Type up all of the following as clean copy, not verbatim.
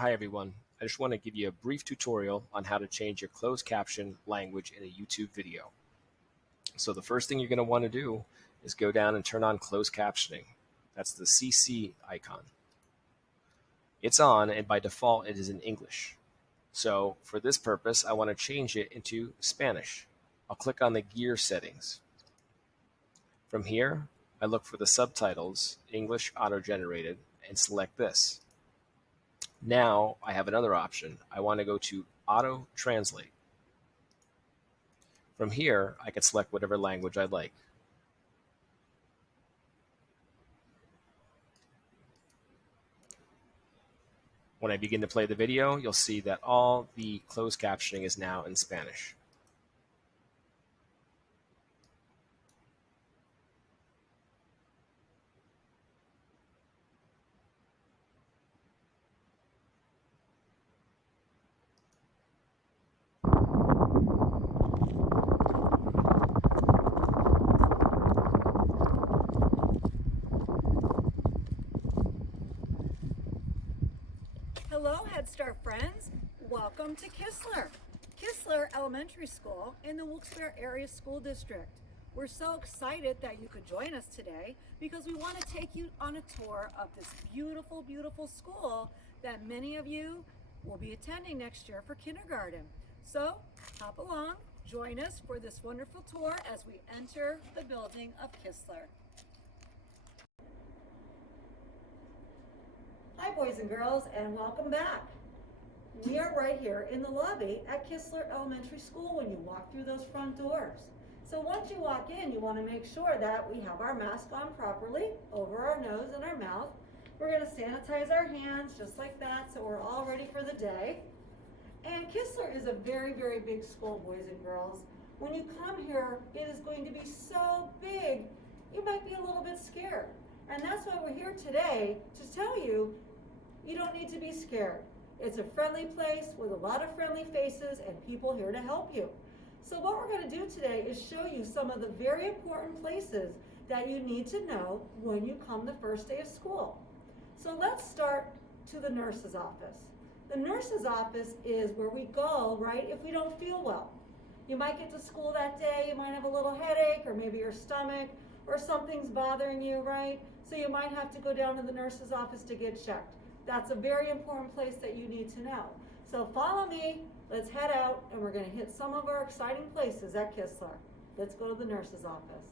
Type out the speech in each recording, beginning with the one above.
Hi everyone, I just want to give you a brief tutorial on how to change your closed caption language in a YouTube video. So the first thing you're going to want to do is go down and turn on closed captioning. That's the CC icon. It's on, and by default it is in English. So for this purpose I want to change it into Spanish. I'll click on the gear settings. From here I look for the subtitles, English auto-generated, and select this. Now I have another option. I want to go to Auto Translate. From here, I can select whatever language I like. When I begin to play the video, you'll see that all the closed captioning is now in Spanish. Hello, Head Start friends. Welcome to Kistler. Kistler Elementary School in the Wilkes-Barre Area School District. We're so excited that you could join us today because we want to take you on a tour of this beautiful, beautiful school that many of you will be attending next year for kindergarten. So hop along, join us for this wonderful tour as we enter the building of Kistler. Hi boys and girls, and welcome back. We are right here in the lobby at Kistler Elementary School when you walk through those front doors. So once you walk in, you want to make sure that we have our mask on properly over our nose and our mouth. We're going to sanitize our hands just like that so we're all ready for the day. And Kistler is a very, very big school, boys and girls. When you come here, it is going to be so big, you might be a little bit scared. And that's why we're here today to tell you, you don't need to be scared. It's a friendly place with a lot of friendly faces and people here to help you. So what we're going to do today is show you some of the very important places that you need to know when you come the first day of school. So let's start to the nurse's office. The nurse's office is where we go, right, if we don't feel well. You might get to school that day, you might have a little headache, or maybe your stomach, or something's bothering you, right? So you might have to go down to the nurse's office to get checked. That's a very important place that you need to know. So follow me, let's head out, and we're going to hit some of our exciting places at Kistler. Let's go to the nurse's office.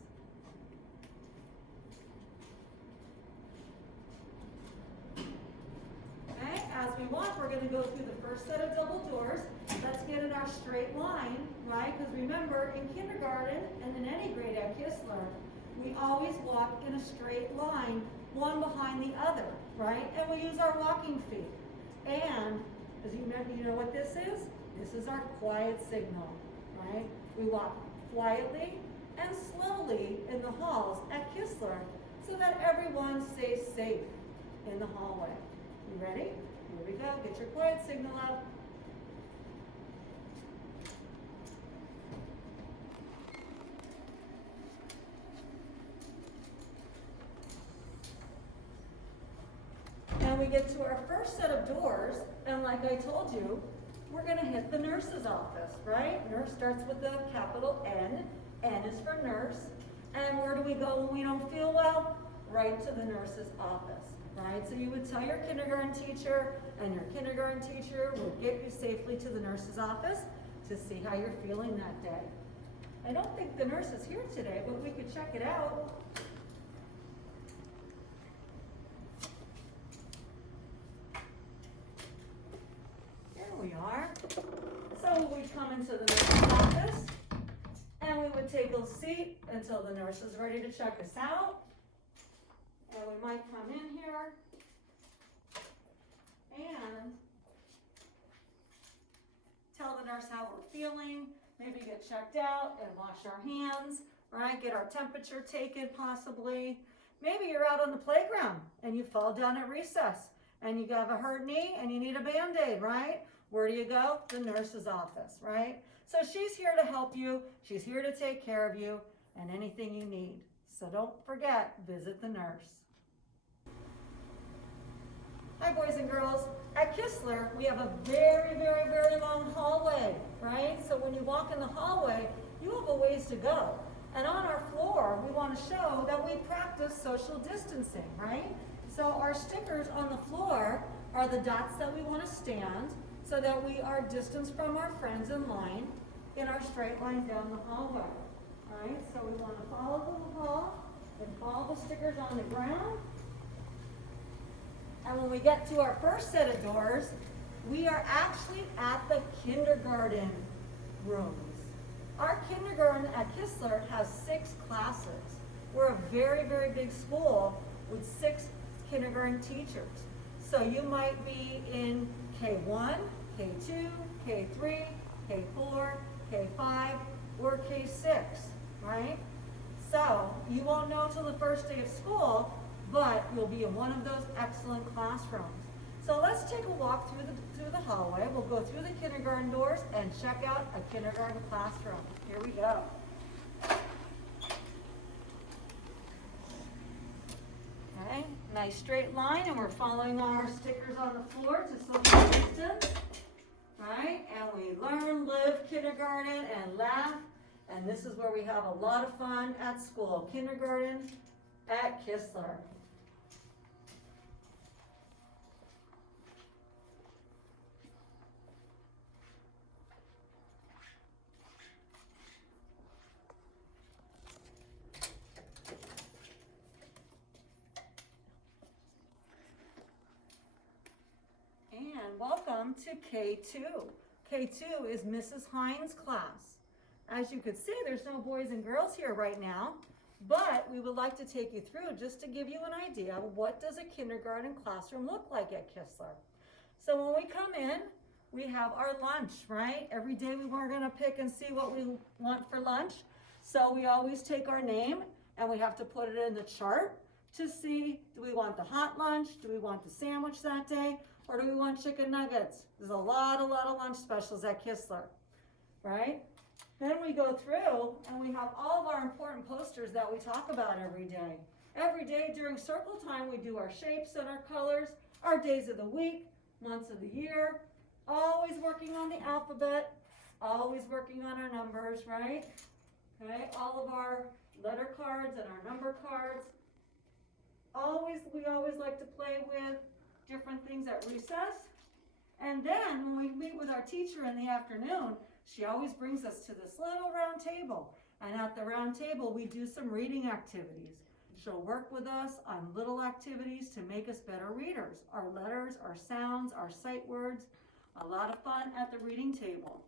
Okay, as we walk, we're going to go through the first set of double doors. Let's get in our straight line, right? Because remember, in kindergarten and in any grade at Kistler, we always walk in a straight line, one behind the other, right? And we use our walking feet. And as you remember, you know what this is? This is our quiet signal, right? We walk quietly and slowly in the halls at Kistler so that everyone stays safe in the hallway. You ready? Here we go. Get your quiet signal up. And we get to our first set of doors, and like I told you, we're going to hit the nurse's office, right? Nurse starts with the capital N. N is for nurse. And where do we go when we don't feel well? Right to the nurse's office, right? So you would tell your kindergarten teacher, and your kindergarten teacher will get you safely to the nurse's office to see how you're feeling that day. I don't think the nurse is here today, but we could check it out. We are. So we come into the nurse's office and we would take a seat until the nurse is ready to check us out. And we might come in here and tell the nurse how we're feeling, maybe get checked out and wash our hands, right? Get our temperature taken possibly. Maybe you're out on the playground and you fall down at recess and you have a hurt knee and you need a Band-Aid, right? Where do you go? The nurse's office, right? So she's here to help you. She's here to take care of you and anything you need. So don't forget, visit the nurse. Hi, boys and girls. At Kistler, we have a very, very, very long hallway, right? So when you walk in the hallway, you have a ways to go. And on our floor, we want to show that we practice social distancing, right? So our stickers on the floor are the dots that we want to stand so that we are distanced from our friends in line in our straight line down the hallway, right? So we want to follow the hall and follow the stickers on the ground. And when we get to our first set of doors, we are actually at the kindergarten rooms. Our kindergarten at Kistler has 6 classes. We're a very, very big school with 6 kindergarten teachers. So you might be in K1, K2, K3, K4, K5, or K6, right? So you won't know till the first day of school, but you'll be in one of those excellent classrooms. So let's take a walk through the hallway. We'll go through the kindergarten doors and check out a kindergarten classroom. Here we go. Okay, nice straight line, and we're following our stickers on the floor to social distance, right? And we learn, live kindergarten, and laugh. And this is where we have a lot of fun at school. Kindergarten at Kistler. And welcome to K2. K2 is Mrs. Hines' class. As you can see, there's no boys and girls here right now, but we would like to take you through just to give you an idea of what does a kindergarten classroom look like at Kistler. So when we come in, we have our lunch, right? Every day we're gonna pick and see what we want for lunch. So we always take our name and we have to put it in the chart to see, do we want the hot lunch? Do we want the sandwich that day? Or do we want chicken nuggets? There's a lot of lunch specials at Kistler, right? Then we go through and we have all of our important posters that we talk about every day. Every day during circle time, we do our shapes and our colors, our days of the week, months of the year, always working on the alphabet, always working on our numbers, right? Okay, all of our letter cards and our number cards. We always like to play with different things at recess. And then when we meet with our teacher in the afternoon, she always brings us to this little round table. And at the round table, we do some reading activities. She'll work with us on little activities to make us better readers. Our letters, our sounds, our sight words. A lot of fun at the reading table.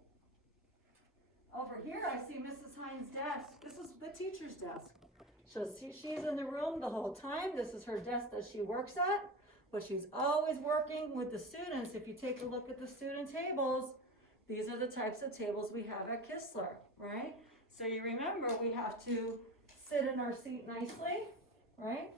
Over here, I see Mrs. Hines' desk. This is the teacher's desk. So she's in the room the whole time. This is her desk that she works at. But she's always working with the students. If you take a look at the student tables, these are the types of tables we have at Kistler, right? So you remember we have to sit in our seat nicely, right?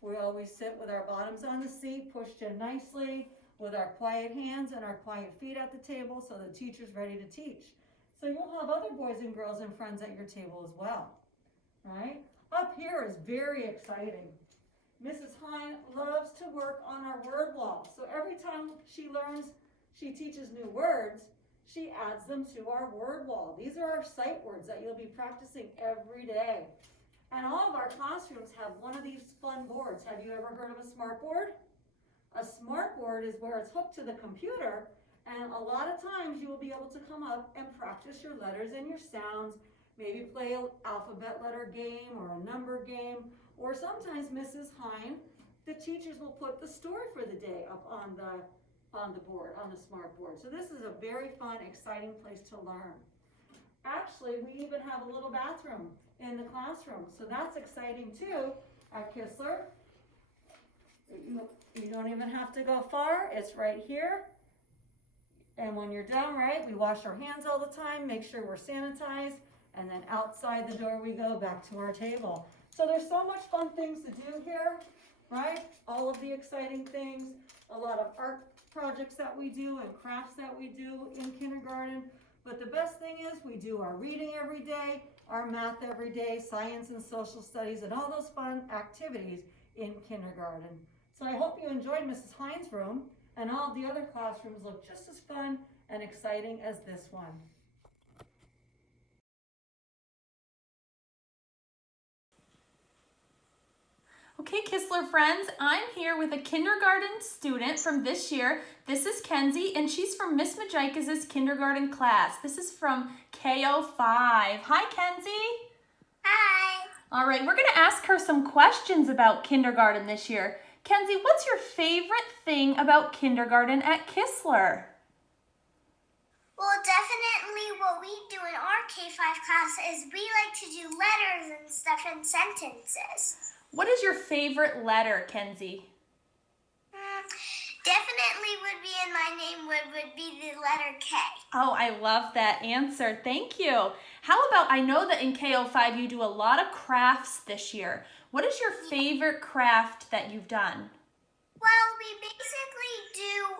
We always sit with our bottoms on the seat, pushed in nicely, with our quiet hands and our quiet feet at the table so the teacher's ready to teach. So you'll have other boys and girls and friends at your table as well, right? Up here is very exciting. Mrs. Hine loves to work on our word wall. So every time she teaches new words, she adds them to our word wall. These are our sight words that you'll be practicing every day. And all of our classrooms have one of these fun boards. Have you ever heard of a smart board? A smart board is where it's hooked to the computer, and a lot of times you will be able to come up and practice your letters and your sounds, maybe play an alphabet letter game or a number game, or sometimes Mrs. Hine, the teachers will put the story for the day up on the board, on the smart board. So this is a very fun, exciting place to learn. Actually, we even have a little bathroom in the classroom, so that's exciting too at Kistler. You don't even have to go far, it's right here. And when you're done, right, we wash our hands all the time, make sure we're sanitized, and then outside the door we go back to our table. So there's so much fun things to do here, right? All of the exciting things, a lot of art projects that we do and crafts that we do in kindergarten. But the best thing is we do our reading every day, our math every day, science and social studies, and all those fun activities in kindergarten. So I hope you enjoyed Mrs. Hines' room, and all the other classrooms look just as fun and exciting as this one. Okay, Kistler friends, I'm here with a kindergarten student from this year. This is Kenzie, and she's from Miss Majika's kindergarten class. This is from KO5. Hi, Kenzie. Hi. All right, we're going to ask her some questions about kindergarten this year. Kenzie, what's your favorite thing about kindergarten at Kistler? Well, definitely what we do in our K-5 class is we like to do letters and stuff and sentences. What is your favorite letter, Kenzie? Definitely would be in my name would be the letter K. Oh, I love that answer. Thank you. How about, I know that in KO5 you do a lot of crafts this year. What is your favorite craft that you've done? Well, we basically do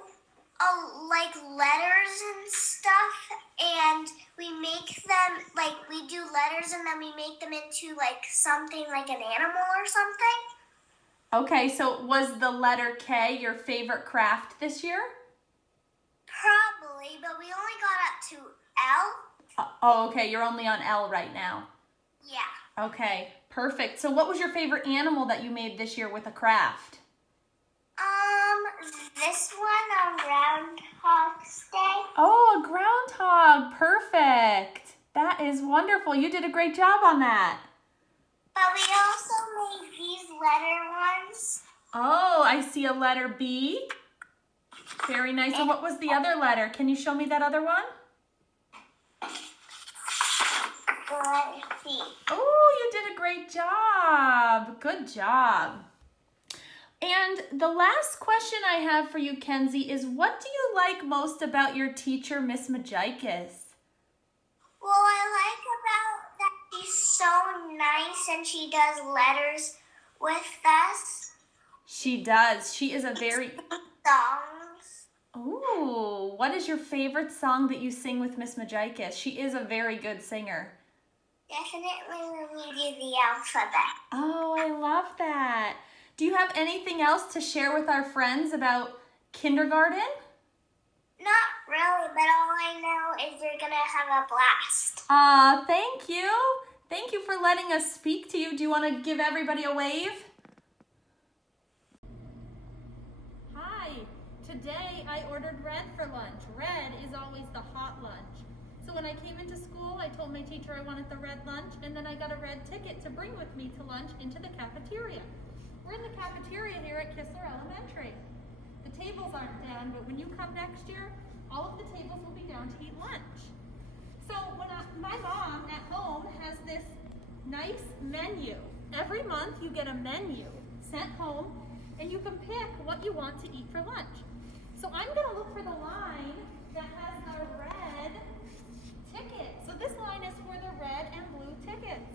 like letters and stuff, and we make them, like we do letters and then we make them into like something like an animal or something. Okay, so was the letter K your favorite craft this year? Probably, but we only got up to L. Oh, okay, you're only on L right now. Yeah. Okay, perfect. So what was your favorite animal that you made this year with a craft? This one on Groundhog's Day. Oh, a groundhog. Perfect. That is wonderful. You did a great job on that. But we also made these letter ones. Oh, I see a letter B. Very nice. And what was the other letter? Can you show me that other one? Let's see. Oh, you did a great job. Good job. And the last question I have for you, Kenzie, is what do you like most about your teacher, Miss Majika's? Well, I like about that she's so nice and she does letters with us. She does. She is a very... Songs. Ooh, what is your favorite song that you sing with Miss Majika's? She is a very good singer. Definitely when we do the alphabet. Oh, I love that. Do you have anything else to share with our friends about kindergarten? Not really, but all I know is they're going to have a blast. Thank you. Thank you for letting us speak to you. Do you want to give everybody a wave? Hi. Today I ordered red for lunch. Red is always the hot lunch. So when I came into school, I told my teacher I wanted the red lunch, and then I got a red ticket to bring with me to lunch into the cafeteria. We're in the cafeteria here at Kistler Elementary. The tables aren't down, but when you come next year, all of the tables will be down to eat lunch. So my mom at home has this nice menu. Every month you get a menu sent home, and you can pick what you want to eat for lunch. So I'm gonna look for the line that has the red ticket. So this line is for the red and blue tickets.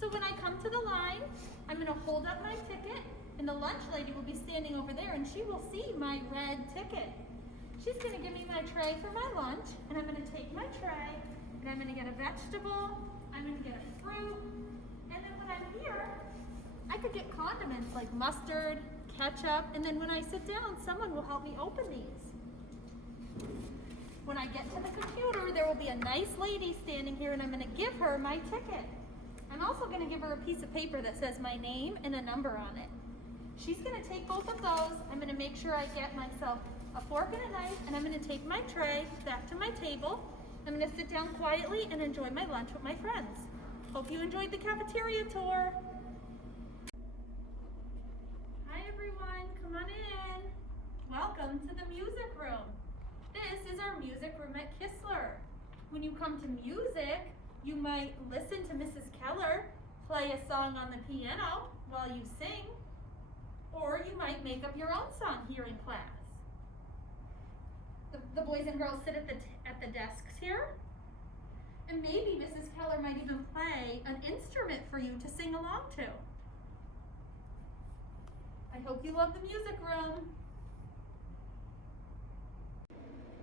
So when I come to the line, I'm going to hold up my ticket, and the lunch lady will be standing over there, and she will see my red ticket. She's going to give me my tray for my lunch, and I'm going to take my tray, and I'm going to get a vegetable, I'm going to get a fruit, and then when I'm here, I could get condiments like mustard, ketchup, and then when I sit down, someone will help me open these. When I get to the computer, there will be a nice lady standing here, and I'm going to give her my ticket. I'm also going to give her a piece of paper that says my name and a number on it. She's going to take both of those. I'm going to make sure I get myself a fork and a knife, and I'm going to take my tray back to my table. I'm going to sit down quietly and enjoy my lunch with my friends. Hope you enjoyed the cafeteria tour. Hi everyone, come on in. Welcome to the music room. This is our music room at Kistler. When you come to music, you might listen to Mrs. Keller play a song on the piano while you sing, or you might make up your own song here in class. The boys and girls sit at the desks here, and maybe Mrs. Keller might even play an instrument for you to sing along to. I hope you love the music room.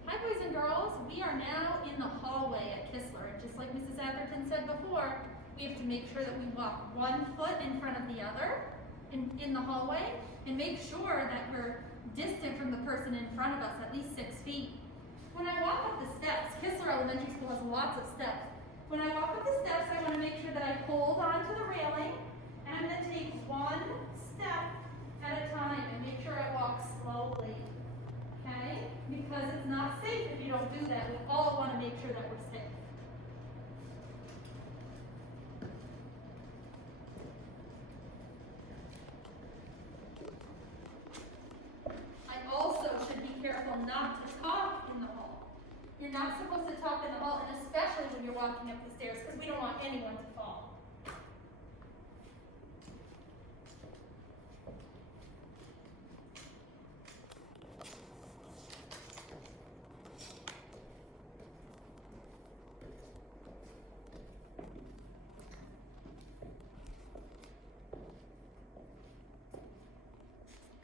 Hi boys and girls, we are now in the hallway at Kistler. Just like Mrs. Atherton said before, we have to make sure that we walk one foot in front of the other, in the hallway, and make sure that we're distant from the person in front of us, at least 6 feet. When I walk up the steps, Kistler Elementary School has lots of steps. When I walk up the steps, I want to make sure that I hold on to the railing, and I'm going to take one step at a time and make sure I walk slowly. Okay? Because it's not safe if you don't do that. We all want to make sure that we're safe. I also should be careful not to talk in the hall. You're not supposed to talk in the hall, and especially when you're walking up the stairs, because we don't want anyone to fall.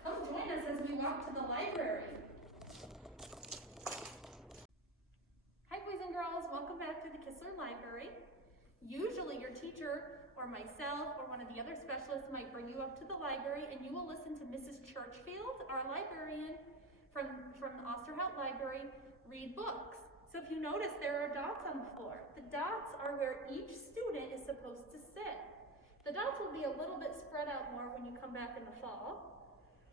Come join us as we walk to the library. Hi boys and girls, welcome back to the Kistler Library. Usually your teacher or myself or one of the other specialists might bring you up to the library and you will listen to Mrs. Churchfield, our librarian from the Osterhout Library, read books. So if you notice, there are dots on the floor. The dots are where each student is supposed to sit. The dots will be a little bit spread out more when you come back in the fall.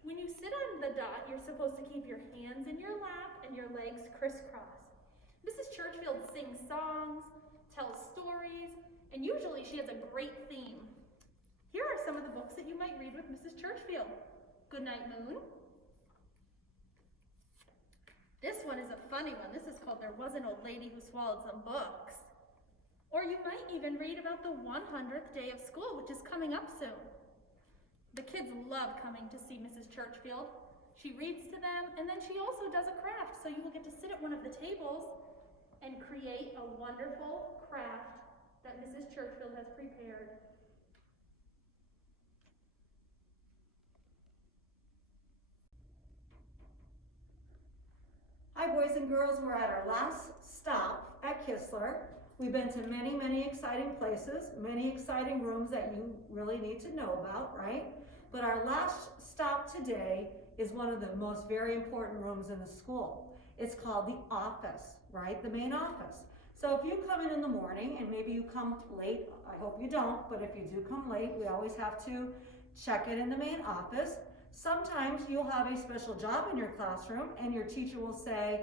When you sit on the dot, you're supposed to keep your hands in your lap and your legs crisscrossed. Mrs. Churchfield sings songs, tells stories, and usually she has a great theme. Here are some of the books that you might read with Mrs. Churchfield. Goodnight Moon. This one is a funny one. This is called There Was an Old Lady Who Swallowed Some Books. Or you might even read about the 100th day of school, which is coming up soon. The kids love coming to see Mrs. Churchfield. She reads to them, and then she also does a craft, so you will get to sit at one of the tables and create a wonderful craft that Mrs. Churchfield has prepared. Hi boys and girls, we're at our last stop at Kistler. We've been to many, many exciting places, many exciting rooms that you really need to know about, right? But our last stop today is one of the most very important rooms in the school. It's called the office, right? The main office. So if you come in the morning and maybe you come late, I hope you don't, but if you do come late, we always have to check it in the main office. Sometimes you'll have a special job in your classroom and your teacher will say,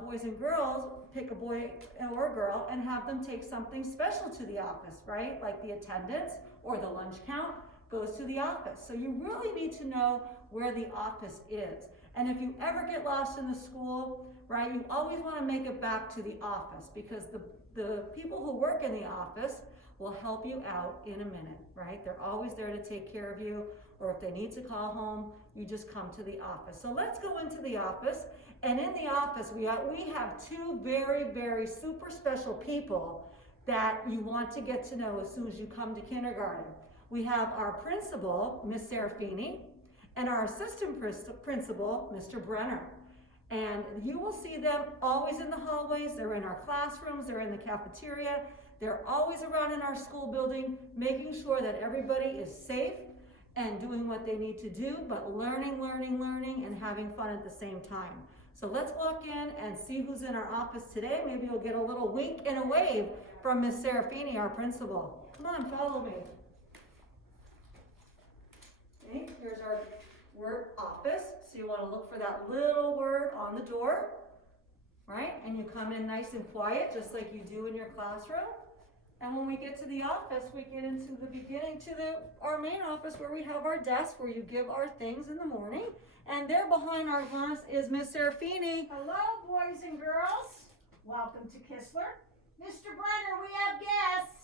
boys and girls, pick a boy or a girl and have them take something special to the office, right? Like the attendance or the lunch count goes to the office. So you really need to know where the office is. And if you ever get lost in the school, right, you always want to make it back to the office because the people who work in the office will help you out in a minute, right? They're always there to take care of you, or if they need to call home, you just come to the office. So let's go into the office. And in the office, we have two very, very super special people that you want to get to know as soon as you come to kindergarten. We have our principal, Miss Serafini, and our assistant principal, Mr. Brenner. And you will see them always in the hallways. They're in our classrooms, they're in the cafeteria. They're always around in our school building, making sure that everybody is safe and doing what they need to do, but learning, and having fun at the same time. So let's walk in and see who's in our office today. Maybe you'll get a little wink and a wave from Miss Serafini, our principal. Come on, follow me. Okay, here's our word office. So you want to look for that little word on the door, right? And you come in nice and quiet, just like you do in your classroom. And when we get to the office, we get into the beginning to our main office where we have our desk where you give our things in the morning. And there behind our glass is Miss Serafini. Hello, boys and girls. Welcome to Kistler. Mr. Brenner, we have guests.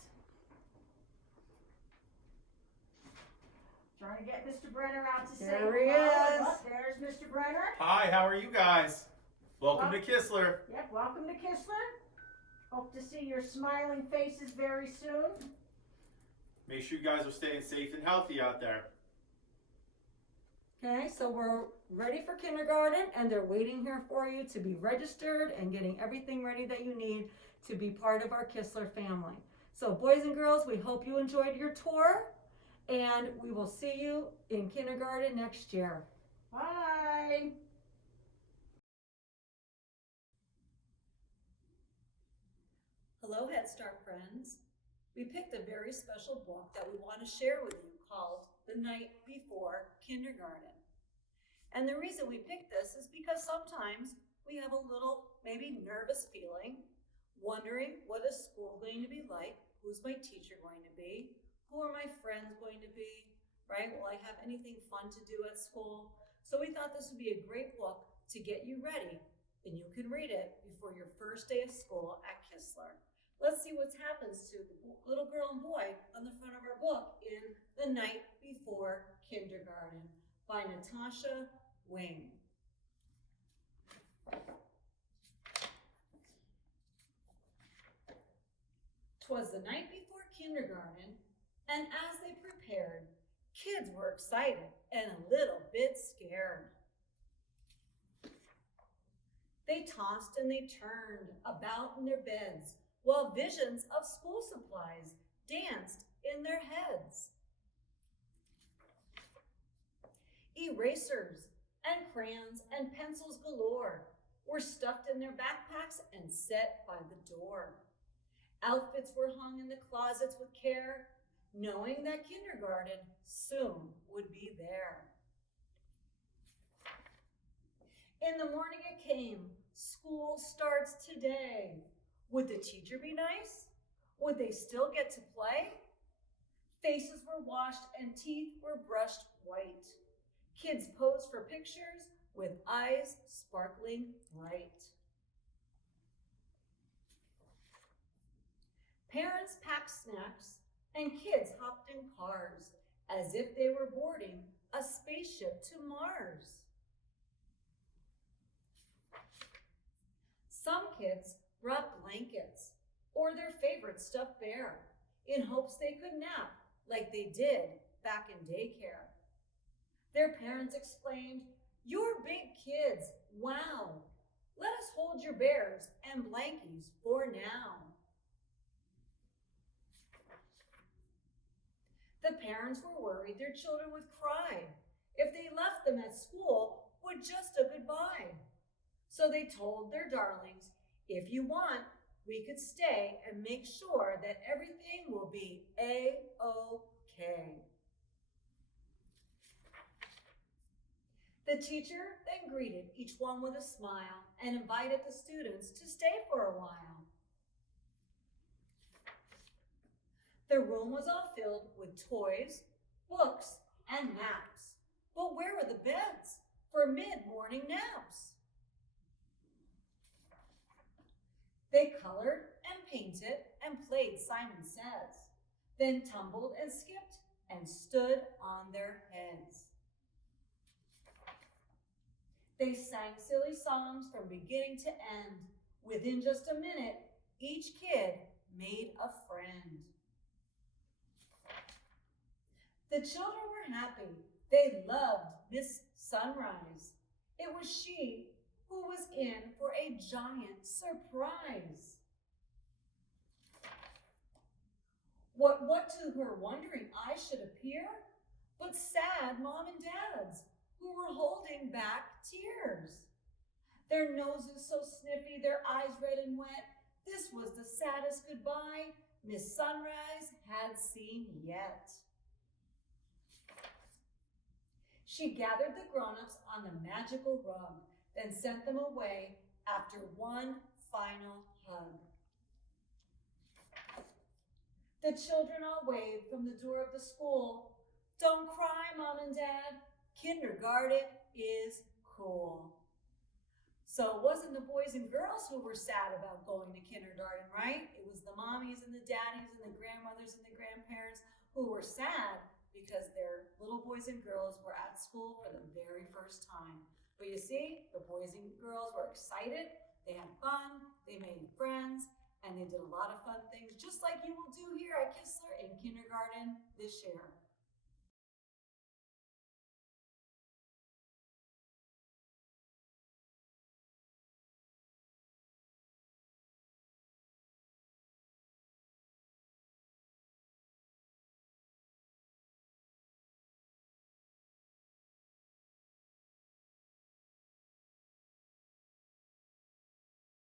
Trying to get Mr. Brenner out to say hello. There he is. Oh, there's Mr. Brenner. Hi, how are you guys? Welcome to Kistler. Yep, welcome to Kistler. Hope to see your smiling faces very soon. Make sure you guys are staying safe and healthy out there. Okay, so we're ready for kindergarten and they're waiting here for you to be registered and getting everything ready that you need to be part of our Kistler family. So boys and girls, we hope you enjoyed your tour And we will see you in kindergarten next year. Bye. Hello, Head Start friends. We picked a very special book that we want to share with you called The Night Before Kindergarten. And the reason we picked this is because sometimes we have a little maybe nervous feeling, wondering what is school going to be like, who's my teacher going to be, who are my friends going to be, right? Will I have anything fun to do at school? So we thought this would be a great book to get you ready, and you can read it before your first day of school at Kistler. Let's see what happens to the little girl and boy on the front of our book in The Night Before Kindergarten by Natasha Wing. 'Twas the night before kindergarten, and as they prepared, kids were excited and a little bit scared. They tossed and they turned about in their beds, while visions of school supplies danced in their heads. Erasers and crayons and pencils galore were stuffed in their backpacks and set by the door. Outfits were hung in the closets with care, knowing that kindergarten soon would be there. In the morning it came, school starts today. Would the teacher be nice? Would they still get to play? Faces were washed and teeth were brushed white. Kids posed for pictures with eyes sparkling bright. Parents packed snacks and kids hopped in cars as if they were boarding a spaceship to Mars. Some kids brought blankets or their favorite stuffed bear in hopes they could nap like they did back in daycare. Their parents exclaimed, "You're big kids, wow. Let us hold your bears and blankies for now." The parents were worried their children would cry if they left them at school with just a goodbye. So they told their darlings, "If you want, we could stay and make sure that everything will be A-OK." The teacher then greeted each one with a smile and invited the students to stay for a while. The room was all filled with toys, books, and maps. But where were the beds for mid-morning naps? They colored and painted and played Simon Says, then tumbled and skipped and stood on their heads. They sang silly songs from beginning to end. Within just a minute, each kid made a friend. The children were happy. They loved Miss Sunrise. It was she who was in for a giant surprise. What to her wondering eyes should appear but sad mom and dads who were holding back tears. Their noses so sniffy, their eyes red and wet. This was the saddest goodbye Miss Sunrise had seen yet. She gathered the grown-ups on the magical rug, then sent them away after one final hug. The children all waved from the door of the school. "Don't cry, Mom and Dad. Kindergarten is cool." So it wasn't the boys and girls who were sad about going to kindergarten, right? It was the mommies and the daddies and the grandmothers and the grandparents who were sad because their little boys and girls were at school for the very first time. But you see, the boys and girls were excited, they had fun, they made friends, and they did a lot of fun things, just like you will do here at Kistler in kindergarten this year.